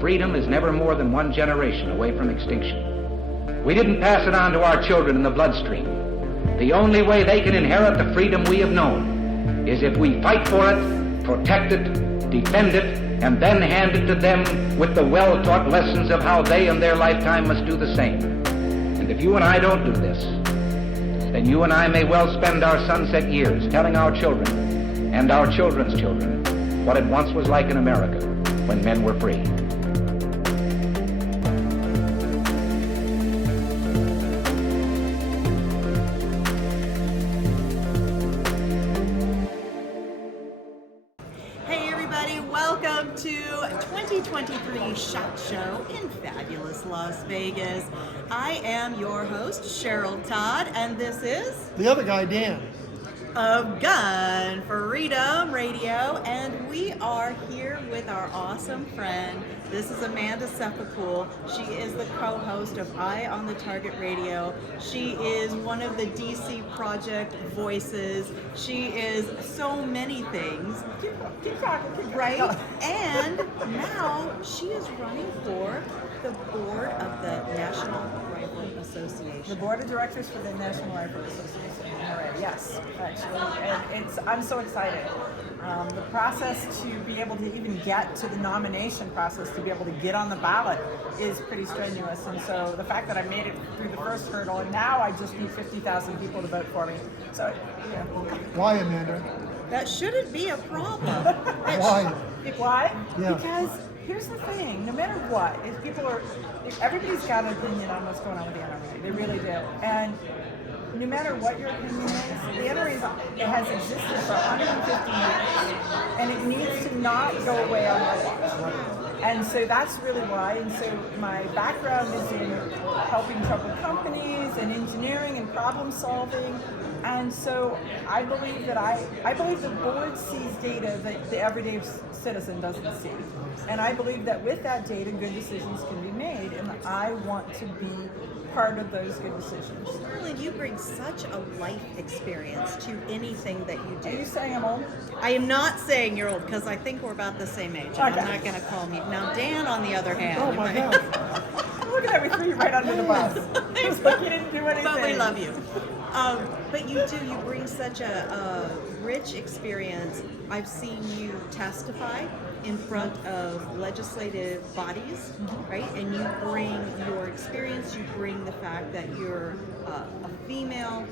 freedom is never more than one generation away from extinction. We didn't pass it on to our children in the bloodstream. The only way they can inherit the freedom we have known is if we fight for it, protect it, defend it, and then hand it to them with the well-taught lessons of how they in their lifetime must do the same. And if you and I don't do this, then you and I may well spend our sunset years telling our children and our children's children what it once was like in America when men were free. Welcome to 2023 SHOT Show in fabulous Las Vegas. I am your host, Cheryl Todd, and this is... the other guy, Dan. Of Gun Freedom Radio, and we are here with our awesome friend. This is Amanda Suffecool. She is the co-host of Eye on the Target Radio. She is one of the DC Project voices. She is so many things. Keep talking, right? And now she is running for the board of the National Rifle Association. The board of directors for the National Rifle Association. Yes, actually, and I'm so excited. The process to be able to even get to the nomination process, to be able to get on the ballot, is pretty strenuous. And so the fact that I made it through the first hurdle, and now I just need 50,000 people to vote for me. So, yeah. Why, Amanda? That shouldn't be a problem. Why? Why? Yeah. Because here's the thing, no matter what, everybody's got an opinion on what's going on with the NRA. They really do. And no matter what your opinion is, the NRA has existed for 150 years, and it needs to not go away on our watch. And so that's really why. And so my background is in helping troubled companies and engineering and problem solving. And so I believe that I believe the board sees data that the everyday citizen doesn't see. And I believe that with that data, good decisions can be made. And I want to be part of those good decisions. Merlin, you bring such a life experience to anything that you do. Are you saying I'm old? I am not saying you're old, because I think we're about the same age. Okay. I'm not going to call me. Now, Dan, on the other hand. Oh my God. Look at that, we threw you right under the bus. It's like you didn't do anything. But we love you. But you bring such a rich experience. I've seen you testify in front of legislative bodies, right? And you bring your experience, you bring the fact that you're a female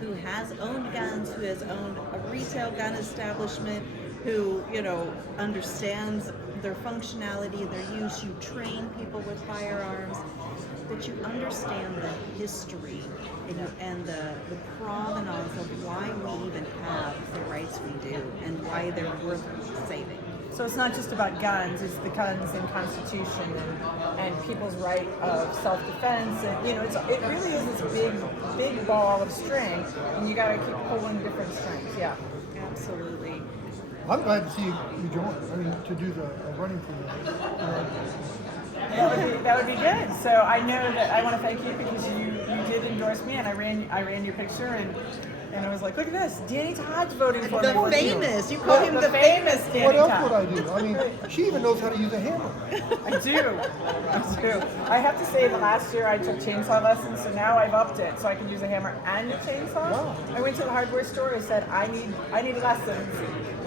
who has owned guns, who has owned a retail gun establishment, who, understands their functionality, their use. You train people with firearms, but you understand the history and the provenance of why we even have the rights we do and why they're worth saving. So it's not just about guns, it's the guns and Constitution and people's right of self-defense. And, it really is this big ball of string, and you got to keep pulling different strings, yeah. Absolutely. I'm glad to see you join. I mean, to do the running for you. That would be good. So I know that I want to thank you because you did endorse me, and I ran your picture, and I was like, look at this, Danny Todd's voting for me. The famous, you call him the famous Danny What else Todd. would I do? I mean, she even knows how to use a hammer. I do. I have to say that last year I took chainsaw lessons, so now I've upped it, so I can use a hammer and a chainsaw. Wow. I went to the hardware store, I said, I need lessons.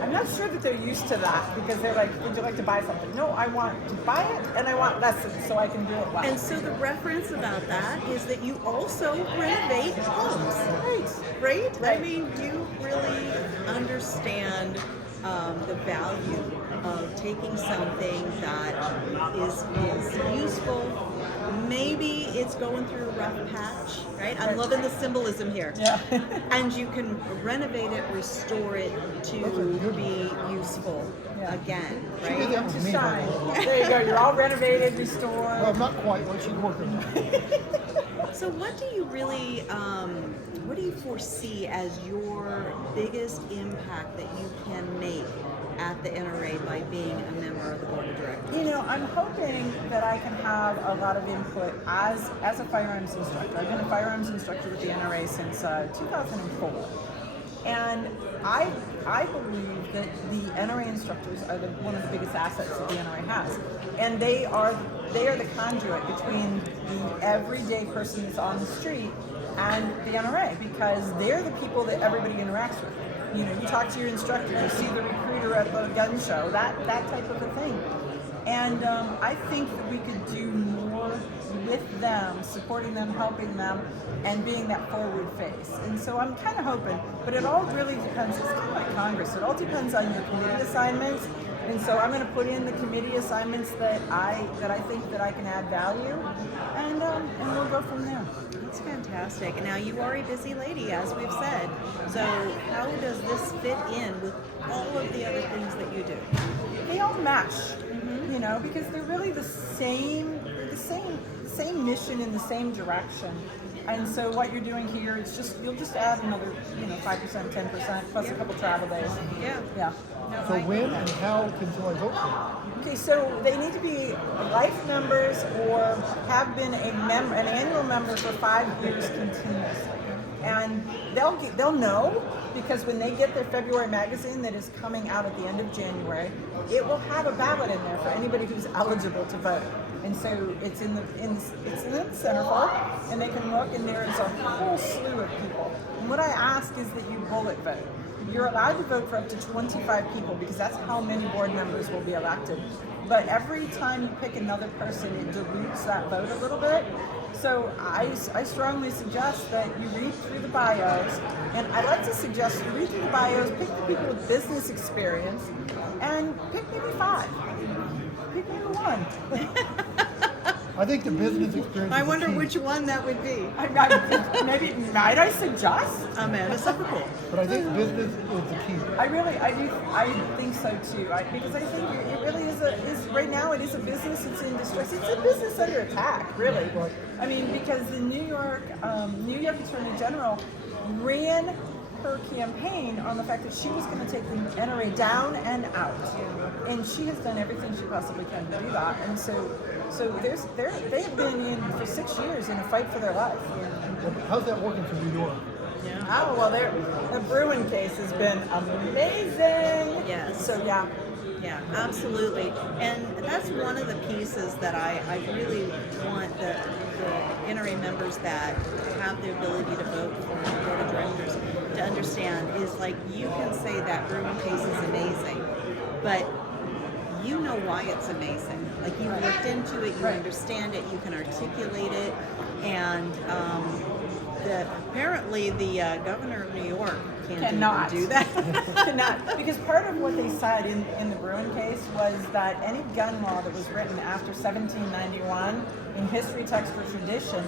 I'm not sure that they're used to that, because they're like, would you like to buy something? No, I want to buy it, and I want lessons, so I can do it well. And so the reference about that is that you also renovate homes. Right? I mean, you really understand the value of taking something that is useful. Maybe it's going through a rough patch, right? I'm loving the symbolism here. Yeah. And you can renovate it, restore it to be useful again, She did right? that with me. Shine. There you go, you're all renovated, restored. Well, not quite what she's working on. So what do you really, what do you foresee as your biggest impact that you can make at the NRA by being a member of the board of directors? I'm hoping that I can have a lot of input as a firearms instructor. I've been a firearms instructor with the NRA since 2004. And I believe that the NRA instructors are one of the biggest assets that the NRA has, and they are the conduit between the everyday person that's on the street and the NRA, because they're the people that everybody interacts with. You know, you talk to your instructor, you see the recruiter at the gun show, that type of a thing. And I think that we could do more with them, supporting them, helping them, and being that forward face. And so I'm kind of hoping, but it all really depends. It's kind of like Congress. It all depends on your committee assignments. And so I'm going to put in the committee assignments that I think that I can add value, and we'll go from there. That's fantastic. And now you are a busy lady, as we've said. So how does this fit in with all of the other things that you do? They all mesh, you know, because they're really the same mission in the same direction. And so what you're doing here is you'll just add another, 5%, 10%, plus a couple travel days. Yeah. No, So when and how can someone vote for you? Okay, so they need to be life members or have been an annual member for 5 years continuously. And they'll know, because when they get their February magazine that is coming out at the end of January, it will have a ballot in there for anybody who's eligible to vote. And so it's in the centerfold, and they can look, and there is a whole slew of people. And what I ask is that you bullet vote. You're allowed to vote for up to 25 people, because that's how many board members will be elected. But every time you pick another person, it dilutes that vote a little bit. So I strongly suggest that you read through the bios, and I like to suggest you read through the bios, pick the people with business experience, and pick maybe 5. Pick maybe 1. I think the business experience. I is wonder the key. which one that would be. Maybe might I suggest? Amanda Suffecool. But I think business is the key. I think so too. Because I think it really is right now. It is a business. It's in distress. It's a business under attack, really. Right. I mean, because the New York Attorney General ran her campaign on the fact that she was going to take the NRA down and out, and she has done everything she possibly can to do that. And so they've been in for 6 years in a fight for their life. How's that working for New York? Oh well, the Bruin case has been amazing. Yes. So yeah. Yeah, absolutely. And that's one of the pieces that I really want the NRA members that have the ability to vote for the board of directors to understand is, like, you can say that Bruin case is amazing, but you know why it's amazing. Like, you've looked into it, you understand it, you can articulate it, and apparently the governor of New York cannot do that. Cannot. Because part of what they said in the Bruin case was that any gun law that was written after 1791 in history, text, or tradition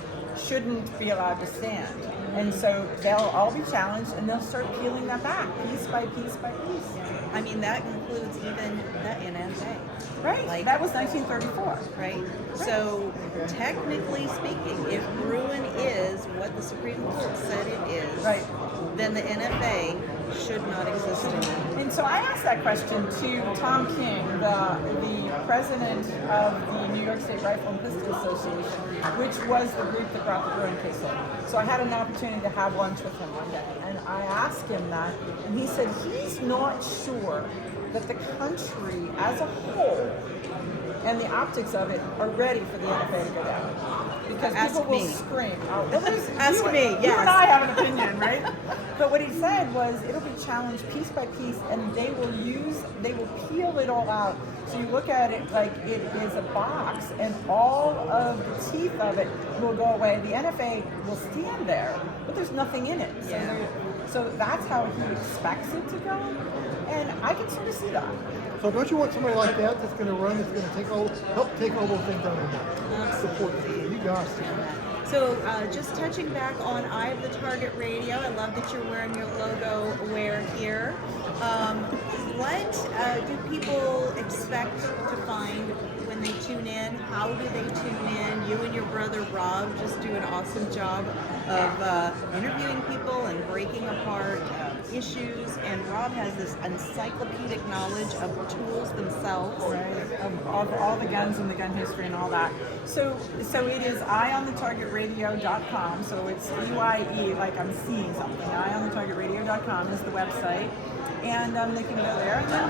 shouldn't be allowed to stand. And so they'll all be challenged, and they'll start peeling that back piece by piece by piece. I mean, that includes even the NSA. Right. Like, that was 1934. Right? So, technically speaking, if Bruin is what the Supreme Court said it is, Right. then the NFA should not exist anymore. And so I asked that question to Tom King, the president of the New York State Rifle and Pistol Association, which was the group that brought the Bruin case up. So I had an opportunity to have lunch with him one day, and I asked him that, and he said he's not sure that the country as a whole and the optics of it are ready for the NFA to go down. Because people will scream. Oh, Ask me, You yes. and I have an opinion, right? But what he said was it'll be challenged piece by piece, and they will peel it all out. So you look at it like it is a box, and all of the teeth of it will go away. The NFA will stand there, but there's nothing in it. So that's how he expects it to go, and I can sort of see that. So don't you want somebody like that that's going to run, that's going to help take all those things out of the market? Support them. You got it. So, just touching back on Eye of the Target Radio, I love that you're wearing your logo wear here. What do people expect to find when they tune in? How do they tune in? You and your brother Rob just do an awesome job of interviewing people and breaking apart issues, and Rob has this encyclopedic knowledge of tools themselves. Right, of all the guns and the gun history and all that. So it is eyeonthetargetradio.com. So it's EYE, like I'm seeing something. Eyeonthetargetradio.com is the website, and they can go there. And then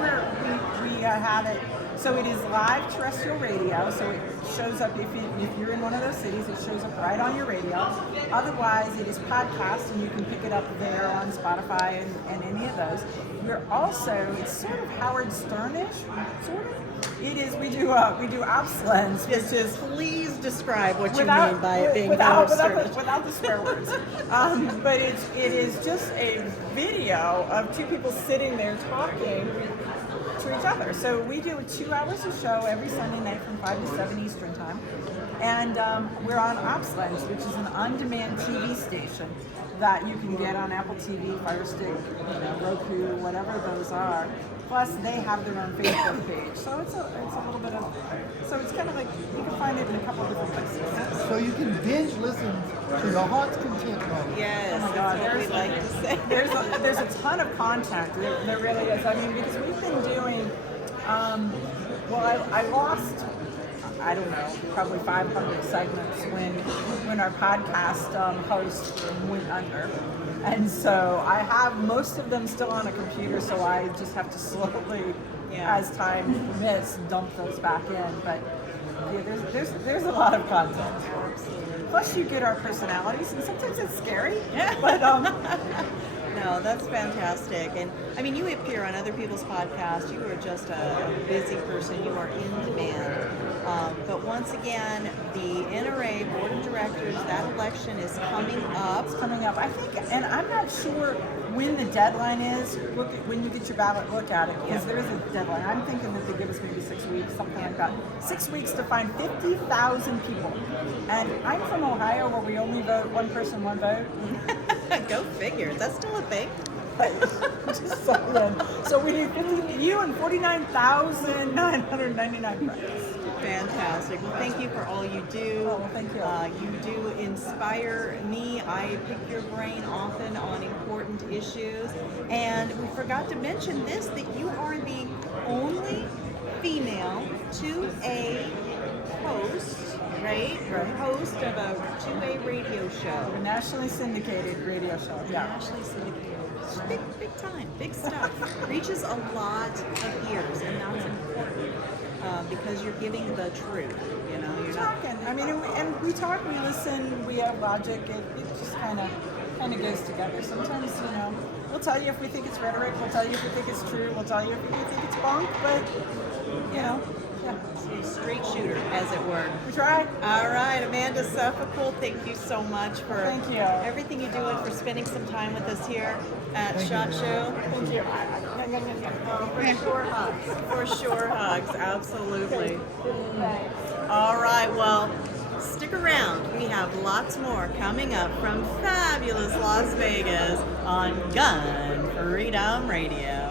we have it. So it is live terrestrial radio. So it shows up if you're in one of those cities. It shows up right on your radio. Otherwise, it is podcast, and you can pick it up there on Spotify and any of those. We're also, it's sort of Howard Sternish, sort of. It is. We do Obsolence, which is. Please describe what you mean by it being without the swear words. But it is just a video of two people sitting there talking to each other. So we do 2 hours of show every Sunday night from 5 to 7 Eastern time. And we're on Obsolence, which is an on-demand TV station that you can get on Apple TV, Fire Stick, Roku, whatever those are. Plus, they have their own Facebook page. So it's a little bit of, so it's kind of like, you can find it in a couple of different places. So you can binge listen to the Heart's Content mode. Yes, Oh my God, that's what we like to say. There's a ton of content. There really is. I mean, because we've been doing, I lost, I don't know, probably 500 segments when our podcast host went under. And so I have most of them still on a computer, so I just have to slowly, as time permits, dump those back in. But yeah, there's a lot of content. Plus, you get our personalities, and sometimes it's scary. Yeah. But No, that's fantastic. And I mean, you appear on other people's podcasts. You are just a busy person. You are in demand. But once again, the NRA Board of Directors, that election is coming up. It's coming up. I think, and I'm not sure when the deadline is. When you get your ballot, look at it, because there is a deadline. I'm thinking that they give us maybe 6 weeks, something like that. 6 weeks to find 50,000 people. And I'm from Ohio, where we only vote one person, one vote. Go figure. Is that still a thing? Just saying. So we need 50, you and 49,999 friends. Fantastic. Well, thank you for all you do. Oh, well, thank you. You do inspire me. I pick your brain often on important issues. And we forgot to mention this, that you are the only female 2A host, right? Right. Host of a 2A radio show. A nationally syndicated radio show. Yeah. Nationally syndicated. Big time, big stuff. Reaches a lot of ears, and that's important because you're giving the truth. You're not talking. I mean, and we talk, we listen, we have logic. It just kind of goes together. Sometimes, we'll tell you if we think it's rhetoric. We'll tell you if we think it's true. We'll tell you if we think it's bunk. But yeah. Straight shooter, as it were. We try. All right, Amanda Suffecool, thank you so much for everything you do and for spending some time with us here at SHOT Show. Thank you. For sure hugs. For sure hugs, absolutely. All right, well, stick around. We have lots more coming up from fabulous Las Vegas on Gun Freedom Radio.